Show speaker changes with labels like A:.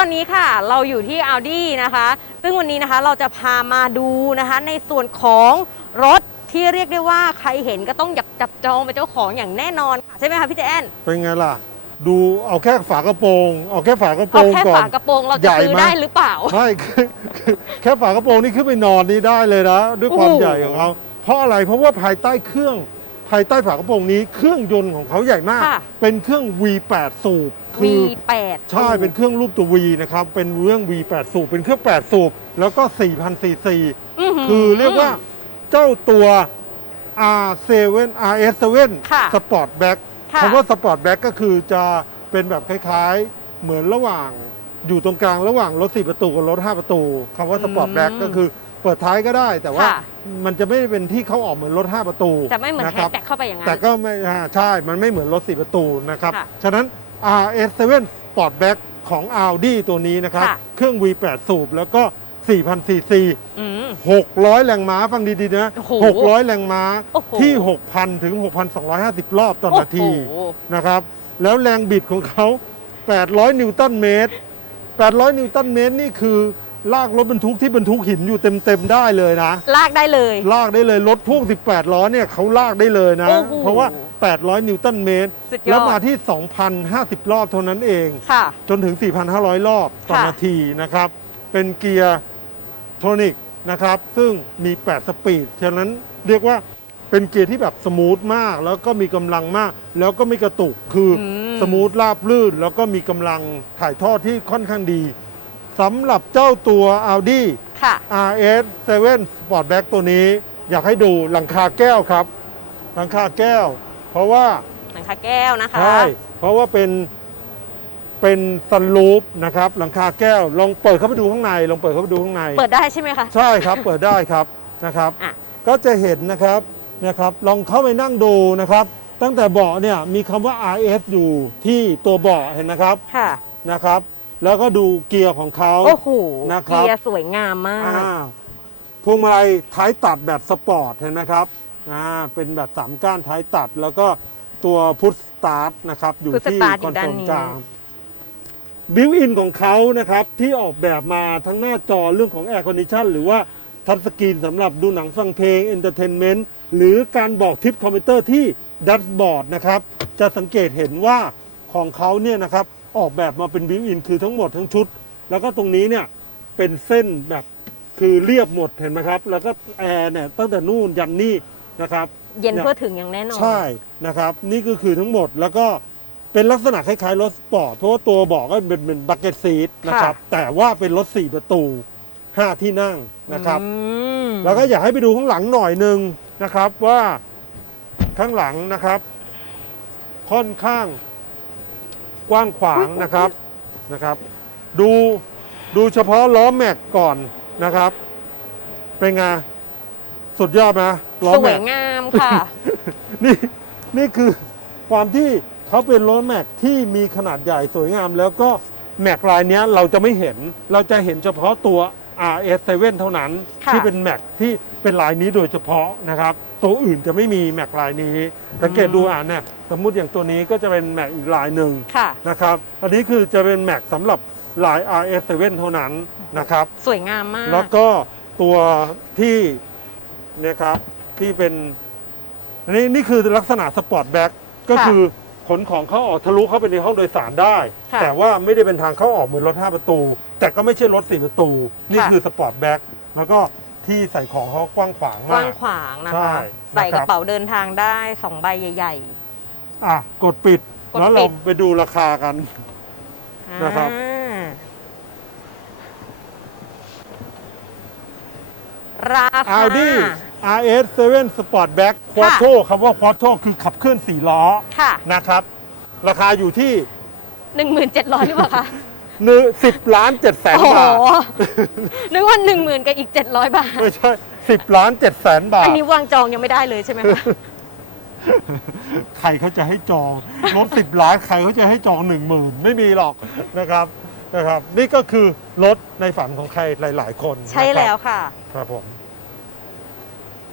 A: อนนี้ค่ะเราอยู่ที่ Audi นะคะ ซึ่งวันนี้นะคะเราจะพามาดูนะคะ ในส่วนของรถที่เรียกได้ว่าใครเห็นก็ต้องอยากจับจองเป็นเจ้าของอย่างแน่นอนค่ะใช่ไหมคะพี่เจแอน
B: เป็นไงล่ะ ดูเอาแค่ฝากระโปรง เอาแค่ฝากระโปร
A: เอา
B: ง
A: แค่
B: ก่อน
A: ฝากระโปรงเรา
B: ให
A: จะ
B: ญ่
A: ซื้อ
B: ไหม
A: ได้หรือเปล่า
B: ไม่คือคือแค่ฝากระโปรงนี่ขึ้นไปนอนนี่ได้เลยนะ ด้วยความ
A: โอ้โห
B: ใหญ่ของเขาเพราะอะไรเพราะว่าภายใต้เครื่อง ภายใต้ฝากระโปรงนี้เครื่องยนต์ของเขาใหญ่มาก
A: ค่ะ
B: เป็นเครื่อง V8 สูบคือ
A: V8
B: ใช่เป็นเครื่องรูปตัว V นะครับ เป็นเครื่อง V8 สูบเป็นเครื่อง 8 สูบแล้วก็4,000ซีซี
A: หื
B: คือเรียกว่าเจ้าตัว R7 RS7
A: ค่ะ
B: Sportback
A: ค่ะ
B: คำว่า Sportback ก็คือจะเป็นแบบคล้ายๆ เหมือนระหว่างอยู่ตรงกลางระหว่างรถ 4 ประตูกับรถ 5 ประตูคำว่า Sportback
A: อืม
B: ก็คือ เปิดท้ายก็ได้ แต่ว่า
A: ค่ะ
B: มันจะไม่ได้เป็นที่เขาออกเหมือนรถ 5 ประตู
A: จะไม่เหมือน
B: นะ
A: แฮ
B: ครั
A: ช
B: บ
A: แท็กเข้าไปอย่างนั้น
B: แต่ก็ไม่อ่าใช่ มันไม่เหมือนรถ 4 ประตูนะครับ
A: ค่ะ
B: ฉะนั้น RS7 Sportback ของ Audi ตัวนี้นะครับ
A: ค่ะ
B: เครื่อง V8 สูบแล้วก็ 4,000 ซีซี
A: อืม
B: 600 แรงม้าฟังดี ๆ นะ
A: โอ้โห
B: 600 แรงม้า
A: โอ้โห
B: ที่ 6,000 ถึง 6,250 รอบต่อนาที
A: โอ้โห
B: นะครับ แล้วแรงบิดของเขา 800 นิวตันเมตร 800 นิวตันเมตรนี่คือ ลากรถบรรทุกที่บรรทุกหินอยู่เต็มๆได้เลยนะ
A: ลากได้เลย
B: ลากได้เลยรถพ่วง 18 ล้อเนี่ยเขาลากได้เลยนะ
A: โอ้โห
B: เพราะว่า 800 นิวตันเมตร
A: สุดยอด
B: แล้วมาที่ 2,050 รอบเท่านั้นเอง
A: ค่ะ
B: จนถึง 4,500 รอบต่อ
A: ค่ะ
B: นาทีนะครับ เป็นเกียร์โทรนิกนะครับ ซึ่งมี 8 สปีด ฉะนั้นเรียกว่าเป็นเกียร์ที่แบบสมูทมาก แล้วก็มีกำลังมาก แล้วก็ไม่กระตุก คืออ
A: ม
B: สมูทราบลื่น แล้วก็มีกำลังถ่ายทอดที่ค่อนข้างดี สำหรับเจ้าตัว Audi
A: ค่ะ
B: RS7 Sportback ตัวนี้ อยากให้ดูหลังคาแก้วครับ หลังคาแก้ว เพราะว่า
A: หลังคาแก้วนะคะ
B: ใช่เพราะว่าเป็นเป็นซันรูปนะครับ หลังคาแก้ว ลองเปิดเข้าไปดูข้างในลองเปิดเข้าไปดูข้างใน
A: เปิดได้ใช่ไหมคะ
B: ใช่ครับ เปิดได้ครับนะครับ
A: อะ
B: ก็จะเห็นนะครับนะครับ ลองเข้าไปนั่งดูนะครับ ตั้งแต่เบาะเนี่ยมีคำว่า RS อยู่ที่ตัวเบาะเห็นนะครับ
A: ค่ะ
B: นะครับ แล้วก็ดูเกียร์ของเขา
A: โอ้โห
B: นะครับ
A: เกียร์สวยงามมาก
B: อ่าพวงมาลัยท้ายตัดแบบสปอร์ตเห็นไหมครับอ่าเป็นแบบสามก้านท้ายตัด แล้วก็ตัวพุทสตาร์ทนะครับ อยู่
A: Push
B: ที่
A: Start อ
B: ค
A: ยู่
B: อน
A: ด้า
B: โซ
A: น
B: ล
A: นี้
B: กลางบิวอินของเขานะครับ ที่ออกแบบมาทั้งหน้าจอเรื่องของแอร์คอนดิชันหรือว่าทัชสกรีนสำหรับดูหนังฟังเพลงเอนเตอร์เทนเมนต์หรือการบอกทิปคอมพิวเตอร์ที่ดัชบอร์ดนะครับ จะสังเกตเห็นว่าของเขาเนี่ยนะครับ ออกแบบมาเป็นบิวอินคือทั้งหมดทั้งชุด แล้วก็ตรงนี้เนี่ยเป็นเส้นแบบคือเรียบหมดเห็นไหมครับ แล้วก็แอร์เนี่ยตั้งแต่นู่นยันนี่นะครับ
A: เย็นเพื่อถึงอย่างแน่นอน
B: ใช่นะครับ นี่ก็คือทั้งหมดแล้วก็เป็นลักษณะคล้ายๆรถสปอร์ตเพราะว่าตัวเบอกก็เป็นเป็นบักเก็ตซีทนะครับ แต่ว่าเป็นรถ4ประตู5ที่นั่งนะครับ
A: อืม
B: แล้วก็อยากให้ไปดูข้างหลังหน่อยหนึ่งนะครับว่าข้างหลังนะครับ ค่อนข้าง กว้างขวางนะครับนะครับ ดูดูเฉพาะล้อแม็กก่อนนะครับ เป็นไงสุดยอดไหมล้อ
A: สว
B: แม็
A: ย
B: ก
A: งามค่ะ
B: นี่นี่คือความที่เขาเป็นรถแม็กที่มีขนาดใหญ่สวยงาม แล้วก็แม็กลายเนี้ยเราจะไม่เห็นเราจะเห็นเฉพาะตัว RS7 เท่านั้น
A: ค่ะ
B: ที่เป็นแม็กที่เป็นลายนี้โดยเฉพาะนะครับ ตัวอื่นจะไม่มีแม็กลายนี้สังเกตดูอ่านเนี่ยสมมุติอย่างตัวนี้ก็จะเป็นแม็กอีกลายหนึ่ง
A: ค่ะ
B: นะครับอันนี้คือจะเป็นแม็กสำหรับลาย RS7 เท่านั้นนะครับ
A: สวยงามมาก
B: แล้วก็ตัวที่เนี่ยครับที่เป็นอันนี่นี่คือลักษณะสปอร์ตแบ็กก็
A: ค่ะ
B: คือขนของเข้าออกทะลุเข้าไปในห้องโดยสารได้
A: ค่ะ
B: แต่ว่าไม่ได้เป็นทางเข้าออกเหมือนรถ 5 ประตู แต่ก็ไม่ใช่รถ 4 ประตู นี่
A: ค่ะ
B: คือสปอร์ตแบ็กแล้วก็ ที่ใส่ของเขากว้างขวาง
A: กว้ามา
B: งก
A: ขวางนะ
B: ใช่
A: คะ
B: นะครับ
A: ใส่กระเป๋าเดินทางได้สองใบใหญ่
B: อะกดปิด
A: กด
B: แล้ว
A: ปิ
B: เรา
A: ด
B: ไปดูราคากัน
A: ๆ
B: นะครับ
A: อ่าราคา
B: Audi RS7 Sportback Quattro คำว่า Quattro คือขับเคลื่อน4ล้อ
A: ค่ะ
B: นะครับ ราคาอยู่ที่
A: 1,700หรือเปล่าคะ
B: หนึ่งสิบล้านเจ็ดแสน
A: โอ้โห
B: บาท
A: นึกว่า10,000กับอีก700บาท
B: ไม่ใช่สิบล้านเจ็ดแสนบา
A: อั
B: ท
A: นนี้วางจองยังไม่ได้เลยใช่ไหมคะ
B: ใครเขาจะให้จอง รถสิบล้านใครเขาจะให้จองหนึ่งหมื่นไม่มีหรอกนะครับนะครับ นี่ก็คือรถในฝันของใครหลาย ๆ คน
A: ใช่แล้วค่ะ
B: นะครับผม